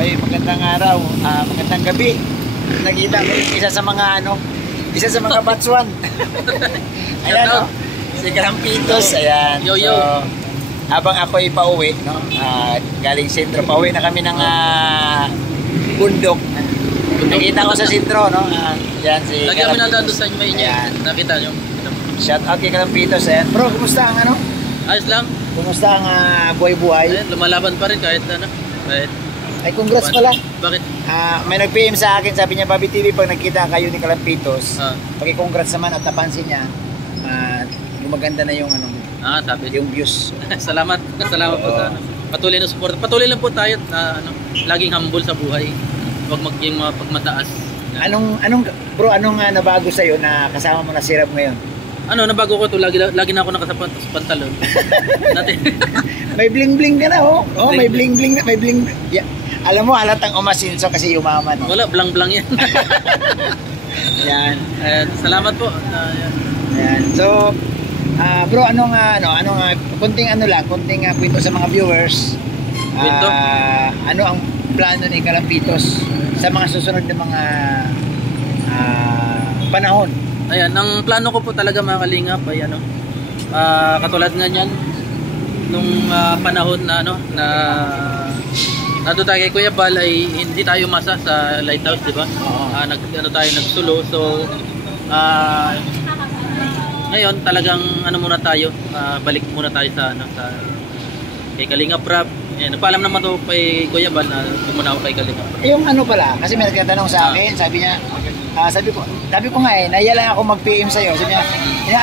Ay, magandang araw, magandang gabi. Nakita ko yung isa sa mga batsuan. Ayan, no? Si Kalampitos, ayan. Yo, yo. So, habang ako'y pauwi, no? Galing sentro, pauwi na kami ng bundok. Nakita ko sa sentro, no? Yan, si lagi kami nadaan doon sa inyo, may inyo. Ayan. Nakita nyo. Shout out kay Kalampitos, ayan. Bro, kumusta ang ano? Ayos lang. Kumusta ang buhay-buhay? Ayan, lumalaban pa rin kahit ano. Kahit... Ay, congrats pala. Bakit? May nag-PM sa akin, sabi niya, Bobby TV, pag nagkita kayo ni Kalampitos, paki-congrats naman at napansin niya, gumaganda na yung sabi. Yung views. Salamat. Salamat po sa ano. Patuloy na support. Patuloy lang po tayo na laging humble sa buhay. Huwag maging pagmataas. Bro, anong nabago sa iyo na kasama mo na si Rob ngayon? Nabago ko to, lagi na ako nakasapatos pantalon. May bling-bling ka na, oh. Oh, may bling-bling, may bling. Yeah. Alam mo, halatang umasinso kasi yumaman, no? Wala, blang-blang yan. Yan. Salamat po. Yan. So, bro, kunting kwento sa mga viewers. Ano ang plano ni Kalampitos sa mga susunod na mga panahon? Ayan, ang plano ko po talaga mga kalingap ay katulad nga niyan nung panahon na nandun tayo kay Kuya Bal ay hindi tayo masa sa lighthouse, di ba? Nagsulo. So ngayon talagang muna tayo, balik muna tayo sa kay Kalingap Rap. Nagpaalam naman to kay Kuya Bal na muna ako kay Kalingap Rap. Yung pala, kasi may nagtatanong sa akin, sabi niya, sabi ko nga nahiya lang ako mag-PM sa'yo. Sabi niya,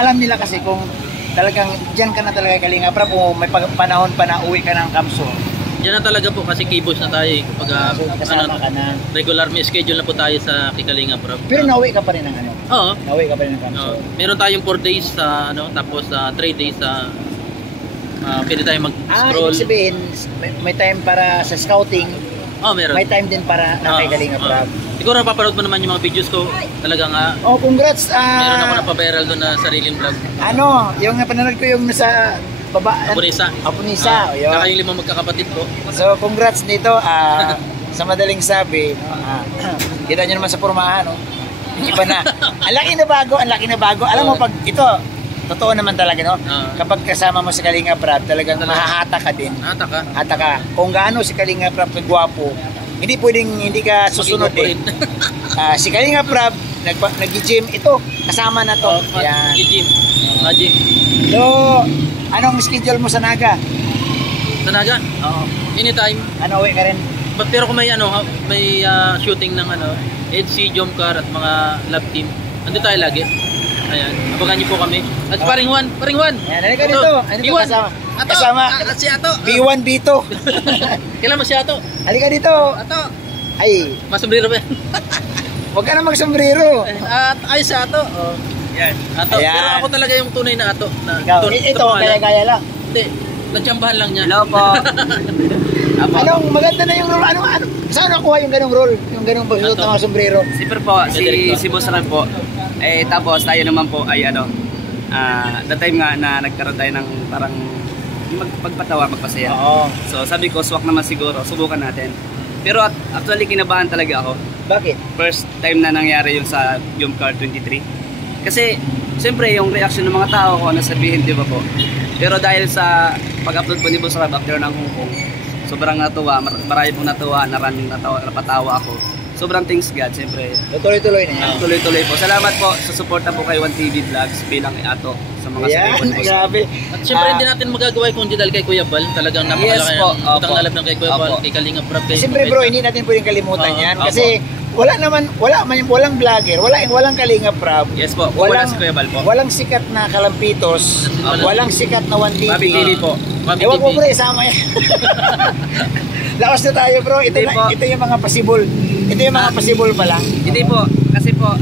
alam nila kasi kung talagang dyan ka na talaga kay Kalingap Rap o may panahon pa na uwi ka ng Kamso. Diyan na talaga po kasi keyboards na tayo. Kasama ka na. Regular may schedule na po tayo sa Kalingap Rap. Pero nauwi ka pa rin ng Oo. Nauwi ka pa rin ng Kamso. Meron tayong 4 days sa tapos 3 days sa pwede tayo mag-scroll. Ibig sabihin, may time para sa scouting. Meron. May time din para kay Kalingap Rap. Siguro napapanood mo naman yung mga videos ko. Talagang congrats. Meron ako napaviral doon na sariling vlog. Yung napanood ko yung nasa baba. Apunisa. Saka yung 5 magkakapatid ko. So, congrats dito. Sa madaling sabi, kita nyo naman sa pormahan, no? Iba na. Ang laki na bago. Alam mo, pag ito, totoo naman talaga, no? Kapag kasama mo si Kalingap Rap, talagang mahahata ka din. Hata ka. Kung gaano si Kalingap Rap kagwapo, hindi pwedeng hindi ka susunod eh. Si Kalingap Rap, nag-gym. Ito, kasama na to. Yan. Nag-gym. So, anong schedule mo sa Naga? Sa Naga? Oo. Anytime. Uwi ka rin? Pero kung may shooting ng EDC, Jomcar at mga lab team, nandito tayo lagi. Ayan, abangan niyo po kami. At paring Juan. Ayan, halika dito. Ano ito kasama? Si Ato. B1, B2. Kailan mo si Ato? Halika dito. Ato. Ay. Masombrero ba? Huwag ka na magsombrero. Ay, si Ato. Yan. Ato. Ayan. Pero ako talaga yung tunay na Ato. Ito, gaya-gaya lang. Hindi. Natsambahan lang niya. Hello po. Maganda na yung role. Saan nakuha yung ganong role? Yung ganong pagsuot ng mga sombrero? Siyempre po, si Boss Ram po. Tapos tayo naman po ay that time nga na nagkaroon tayo ng parang magpatawa, magpasaya. Oo. So sabi ko, swak naman siguro, subukan natin. Pero actually kinabahan talaga ako. Bakit? First time na nangyari yung sa Jomcar 23. Kasi siyempre yung reaction ng mga tao ko nasabihin, di ba po? Pero dahil sa pag-upload po ni Boss Ram after ng Hong Kong, sobrang natuwa, marami pong natuwa, maraming napatawa ako. Sobrang thanks God, siyempre. Tuloy-tuloy na yan. Tuloy-tuloy po. Salamat po sa suporta po kay 1TV Vlogs bilang Ato sa mga sakipon po. Grabe. At siyempre hindi natin magagawa kung hindi dahil kay Kuya Bal. Talagang napakalaki ng utang nalab ng kay Kuya Bal, kay Kalingap Rap. Siyempre bro, hindi natin pwedeng kalimutan yan. Kasi walang vlogger, walang Kalingap Rap. Yes po, wala si Kuya Bal po. Walang sikat na Kalampitos, walang sikat na 1TV. Bobby TV po. Ewan ko bro, isama yan. Laos na tayo bro, ito yung mga possible. Ito yung mga possible pa lang. Hindi po, kasi po,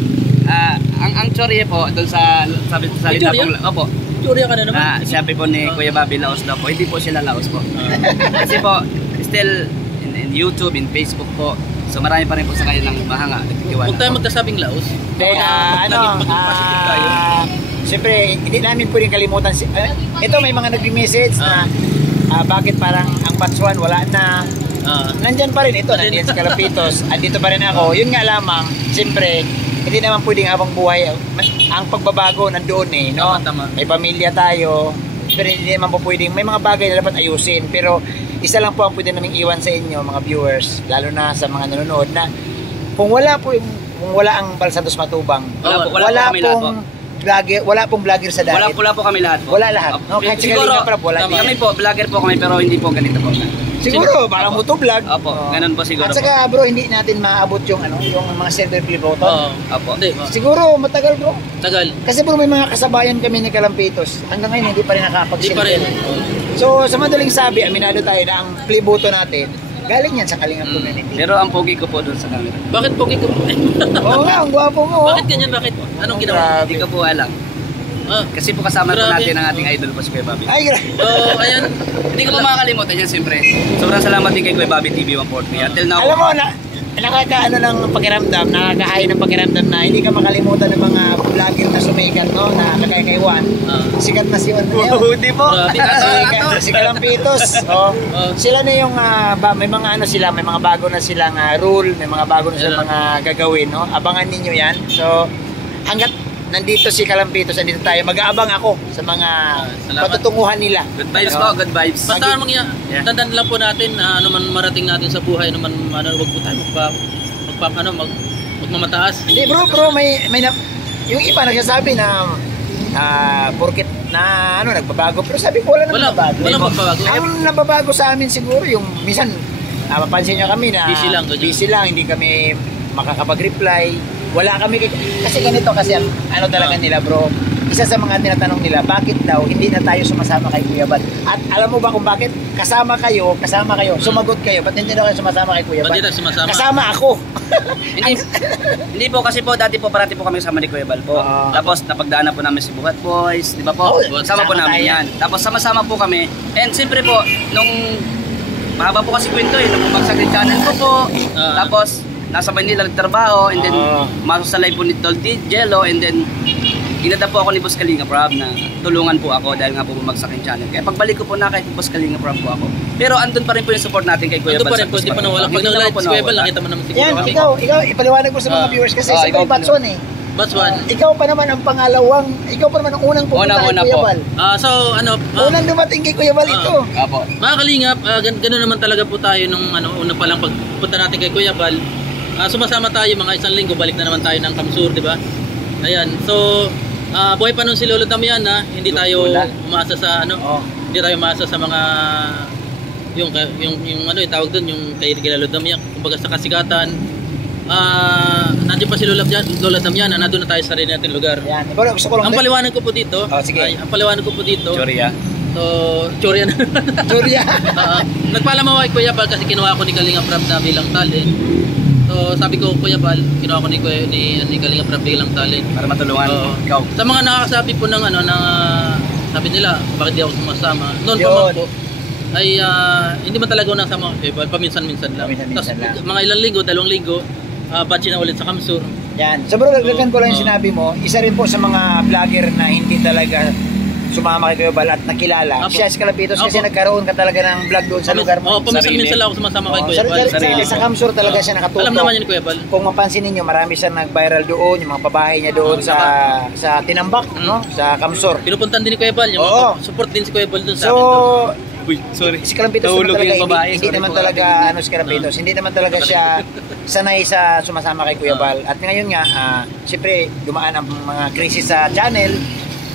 ang chorye po, doon sa salita pong, opo. Chorye ka na naman. Sabi po ni Kuya Bobby, laos daw po. Hindi po sila laos po. Kasi po, still in YouTube, in Facebook po, so marami pa rin po sa kanilang mahanga. Huwag tayo magkasabing laos. Siyempre, hindi namin pwedeng kalimutan. Ito may mga nag-message na bakit parang ang batsuan wala na. nandyan pa rin ito, nandyan sa Kalampitos, andito pa rin ako. Yun nga lamang, siyempre, hindi naman pwedeng habang buhay, ang pagbabago nandoon eh, no? Tama. May pamilya tayo, pero hindi naman po pwedeng, may mga bagay na dapat ayusin, pero isa lang po ang pwede naming iwan sa inyo, mga viewers, lalo na sa mga nanonood, na kung wala ang Balsantos Matubang, wala pong vlogger sa dahil. Wala po kami lahat po. Wala lahat. No? Kahit si Kalinga Prab, wala din. Kami po, vlogger po kami pero hindi po ganito po. Siguro, baka motovlog. Opo, ganun po siguro. At saka bro, hindi natin maabot yung mga silver play button. Opo. Siguro, matagal bro. Tagal. Kasi bro, may mga kasabayan kami ni Kalampitos. Hanggang ngayon, hindi pa rin nakapag-silver. Hindi pa rin. So, sa madaling sabi, aminado tayo na ang play button natin, galing yan sa Kalingap community. Pero ang pogi ko po doon sa camera. Bakit pogi ka? Oo nga, ang gwapo mo. Bakit ganyan? Bakit? Anong ginawa? Hindi ko po alam. Kasi po kasama po natin ang ating idol po si Kuya Bobby. Ay, grabe. Ayan. Hindi ko po makakalimutan yan siyempre. Sobrang salamat din kay Kuya Bobby TV 140. Until now. Alam mo, nakakaano ng pakiramdam, nakakahain ng pakiramdam na hindi ka makalimutan ng mga vlogger na sumikat, no? Na kagaya kay Juan. Sikat na si Juan na yun. Hindi po. Si Kalampitos. Sila na yung, may mga ano sila, may mga bago na silang rule, may mga bago na silang mga gagawin, no? Abangan ninyo yan. So, hanggat nandito si Kalampitos, nandito tayo, mag-aabang ako sa mga patutunguhan nila. Good vibes po, good vibes. Basta tandaan lang po natin na ano man marating natin sa buhay, wag po tayo magmamataas. Hindi bro, may yung iba nagsasabi na porket na nagbabago, pero sabi ko wala nagbabago. Walang magbabago. Ang nababago sa amin siguro yung minsan mapansin niyo kami na busy lang, hindi kami makakapag-reply. Wala kami kasi ganito kasi ano talaga nila bro. Isa sa mga tinatanong nila, bakit daw hindi na tayo sumasama kay Kuya Bal? At alam mo ba kung bakit? Kasama kayo, sumagot kayo. Ba't hindi daw kayo sumasama kay Kuya Bal? Kasama ako. Hindi po kasi po dati po parati po kami kasama ni Kuya Bal po. Tapos napagdaanan po namin si Buhat Boys, di ba po? Sama po namin yan. Tapos sama-sama po kami. And siyempre po nung mahaba po kasi kwento nung bumagsak yung channel ko po. Tapos nasa Manila nagtrabaho and then masok sa live po ni Tol Jello and then inada po ako ni Boss Kalinga Prab na tulungan po ako dahil nga po bumagsak yung channel. Kaya pagbalik ko po na kay Boss Kalinga Prab po ako. Pero andun pa rin po yung support natin kay Kuya Bal. Andun pa rin po, hindi pa nawala. Pag nag-live si Kuya Bal, nakita mo naman si Kuya Bal. Yan, ikaw, ipaliwanag mo sa mga viewers kasi si Kuya Batson eh. Batson. Ikaw pa naman ang ikaw pa naman ang unang pumunta kay Kuya Bal. Unang dumating kay Kuya Bal ito. Mga Kalingap, ganoon naman talaga po tayo nung una pa lang pagpunta natin kay Kuya Bal. Sumasama tayo mga isang linggo, balik na naman tayo ng Kamsur, di ba? Ayan. So, buhay pa nun si Lolo Damiana, hindi tayo umaasa sa hindi tayo umaasa sa mga yung tawag doon, yung kay Lolo Damiana, kumbaga sa kasigatan. Nandiyan pa si Lola Damiana, nandun na tayo sa rin natin lugar. Yan. Gusto ko lang ang paliwanag ko po dito, Chorya. So, Chorya na. Chorya. Nagpaalam ako kay Kuya Bal kasi kinuha ko ni Kalinga Prab na bilang talent. So, sabi ko, Kuya Bal, kinuha ko ni Kalinga Prab bilang talent. Para matulungan ikaw. Sa mga nakakasabi po ng sabi nila, bakit di ako sumasama? Noon pa man po, ay hindi man talaga ako nasama kay Bal, paminsan-minsan lang. Tapos mga ilang linggo, 2 linggo, batch na ulit sa Kamsur. Yan. So bro, lagdagan ko lang yung sinabi mo, isa rin po sa mga vlogger na hindi talaga sumama kay Kuya Bal at nakilala. Siya si Kalampitos kasi nagkaroon ka talaga ng vlog doon sa lugar mo. Paminsan-minsan lang ako sumasama kay Kuya Bal. Sa Kamsur talaga siya nakatutok. Alam naman yun Kuya Bal. Kung mapansin ninyo, marami siyang nag-viral doon, yung mga pabahay niya doon sa Tinambak, no? Sa Kamsur. Pinupuntan din ni Kuya Bal, yung support din si Kuya Bal doon sa akin. Sorry. Si Kalampitos hindi naman talaga si Kalampitos, hindi naman talaga siya sanay sa sumasama kay Kuya Bal. At ngayon nga, siyempre dumaan ang mga krisis sa channel.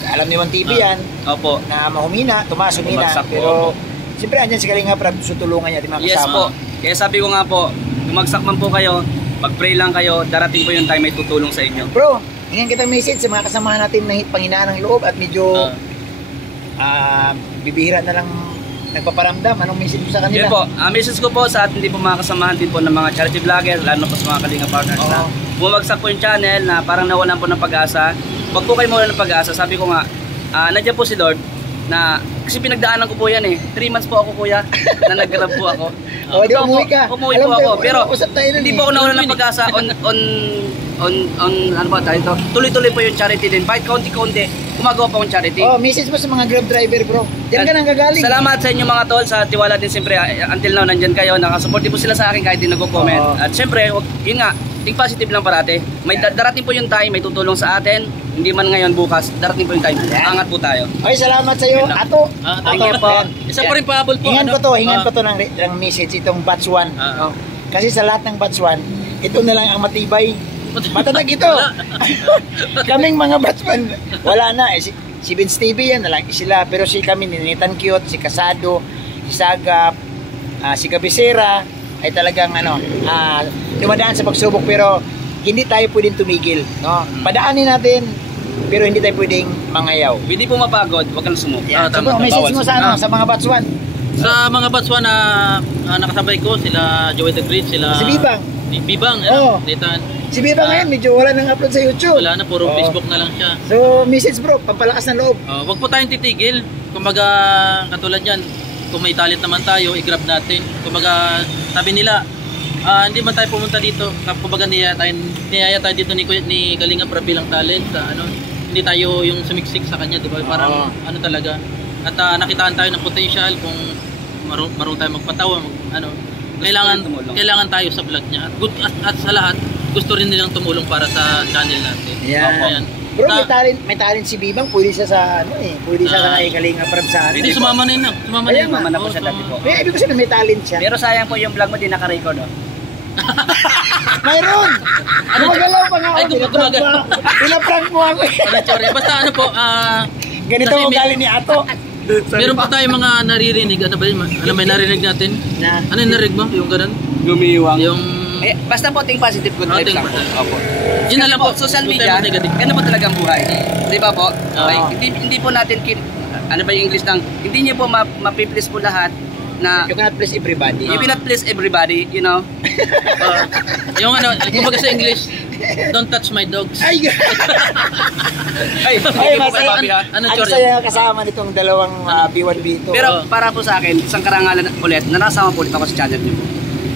Alam ni Juan TV yan. Opo. Na mahumina, humina. Pero siyempre andyan si Kalinga Prab, tutulungan niya at mga kasama. Yes po. Kaya sabi ko nga po, bumagsak man po kayo, mag-pray lang kayo, darating po yung time may tutulong sa inyo. Bro, hinggan kitang message sa mga kasamahan natin na panghinaan ng loob at medyo bibihira na lang nagpaparamdam. Anong message mo sa kanila? Yun po, message ko po sa atin hindi po mga kasamahan din po ng mga charity vlogger, lalo po sa mga Kalinga partners na bumagsak po yung channel na parang nawalan po ng pag-asa. Wag po kayo mawala ng pag-asa. Sabi ko nga, nandiyan po si Lord na kasi pinagdaanan ko po yan 3 months po ako kuya na nag-grab po ako. Di umuwi ka. Umuwi po ako. Pero hindi po ako nawalan ng pag-asa on ano ba tayo ito? Tuloy-tuloy po yung charity din. Kahit kaunti-kaunti, gumagawa pa akong charity. Message mo sa mga Grab driver bro. Diyan ka nang gagaling. Salamat sa inyo mga tol, sa tiwala din siyempre. Until now, nandyan kayo. Nakasupport din po sila sa akin kahit di nagko-comment. Oo. At siyempre, yun nga, think positive lang parate. May darating po yung time, may tutulong sa atin. Hindi man ngayon, bukas, darating po yung time. Angat po tayo. Ay, salamat sa iyo, Yun lang. Ato. Thank you po. Isa pa rin pahabol po. Hingan ano? ko to ng message itong batch 1. Ah. Kasi sa lahat ng batch 1, ito na lang ang matibay. Matatag ito. Wala. Kaming mga batch 1, wala na. Si Vince TV yan na lang sila. Pero si kami, ni Nathan Cute, si Casado, si Sagap, si Gabisera, ay talagang dumadaan sa pagsubok. Pero hindi tayo pwedeng tumigil. No? Padaanin natin, pero hindi tayo pwedeng mangayaw. Hindi po mapagod, huwag kang sumuko. Yeah. So, tama, message bawal mo sa, sa mga batch 1. Sa mga batswan na nakasabay ko, sila Joey the Great, sila Si Bibang. Bibang, Oo. Nathan. Si Biba ngayon, medyo wala nang upload sa YouTube. Wala na, puro Oo. Facebook na lang siya. So, message bro, pampalakas ng loob. Wag po tayong titigil. Kumbaga, katulad yan, kung may talent naman tayo, i-grab natin. Kumbaga, sabi nila, hindi man tayo pumunta dito. Kumbaga, niyaya tayo dito ni Kalinga Prab bilang talent. Hindi tayo yung sumiksik sa kanya, di ba? Parang ano talaga. At nakitaan tayo ng potential kung marunong tayo magpatawa, kailangan tayo sa vlog niya. At sa lahat, gusto rin nilang tumulong para sa channel natin. Ayan. Bro, may talent si Bibang, pwede siya sa pwede siya sa Kalinga Prab sa Hindi, sumama na yun. Sumama na yun. Sumama na po siya dati po. May ibig ko sabihin, may talent siya. Pero sayang po yung vlog mo, di naka-record. Mayroon! Gumagalaw pa nga ako. Ay, gumagalaw. Pinaprank mo ako. Basta ano po, Ganito kasi ang ugali ni Ato. meron pa tayong mga naririnig. Ano ba yun? Ano may narinig natin? Na. Ano yung narinig mo? Yung ganun? Gumiwang. Yung... Basta po, think positive, good vibes lang po. Opo. Yun na lang po. Social Huwag media, tayo negative. ganun po talagang buhay. Di ba po? Oo. Okay. Hindi po natin, ano ba yung English ng, hindi niyo po mapiplease po lahat na, You cannot please everybody. you cannot please everybody, you know? Yung ano, kumbaga sa English, don't touch my dogs. Ay, Ay, Ay, hindi po masaya. kayo ha? Ano, ang Chori? saya kasama nitong dalawang B1 B2. Pero para po sa akin, isang karangalan ulit, na nasama po ulit ako sa channel niyo po.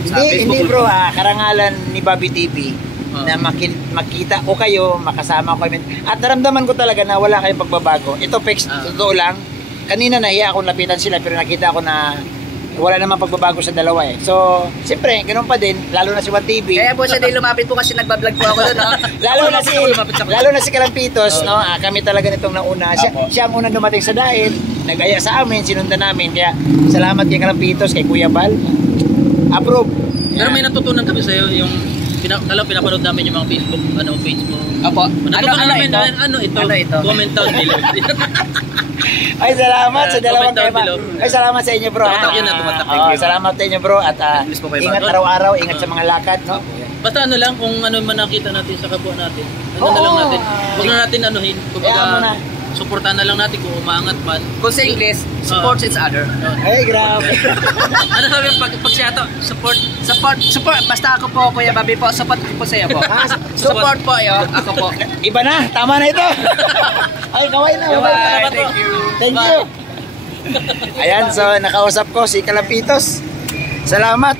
Sa Hindi Facebook bro, po. karangalan ni Bobby TV na makita ko kayo, makasama ko kayo. At naramdaman ko talaga na wala kayong pagbabago. Ito, Pex, totoo lang. Kanina nahiya akong lapitan sila pero nakita ko na wala namang pagbabago sa dalawa eh. So, siyempre, ganoon pa din, lalo na si Juan TV. Kaya po siya din lumapit po kasi nagbablog po ako doon, no? lalo na si Kalampitos, no? Kami talaga nitong nauna. Siya ang unang dumating sa dahil, nag-aya sa amin, sinundan namin. Kaya salamat kay Kalampitos, kay Kuya Bal. Approve. Pero may natutunan kami sa'yo, yung pinapanood namin yung mga page mo. Opo. Natutunan namin, ano ito? Comment down below. Ay, salamat sa dalawang Comment down tema. below. Ay, salamat sa inyo, bro. Tumatak yun, tumatak. Salamat sa inyo, bro. At Miss po kayo, ingat Bal. araw-araw, ingat sa mga lakad, no? Basta ano lang, kung ano man nakita natin sa kapwa natin, ano na Oo. lang natin. Huwag na natin anuhin. Kaya mo na. Supportan na lang natin kung umaangat man. Kung sa English, supports each other. Ay, grabe. Ano sabi pag siya to? Support. Basta ako po, Kuya Bobby po. Support ko po sa iyo po. Support po, yo. Ako po. Iba na, tama na ito. Ay, kaway na. Bye. Thank you. Thank you. Ayan, so nakausap ko si Kalampitos. Salamat.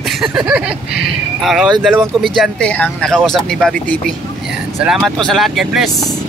Dalawang komedyante ang nakausap ni Bobby TV. Ayan, salamat po sa lahat. God bless.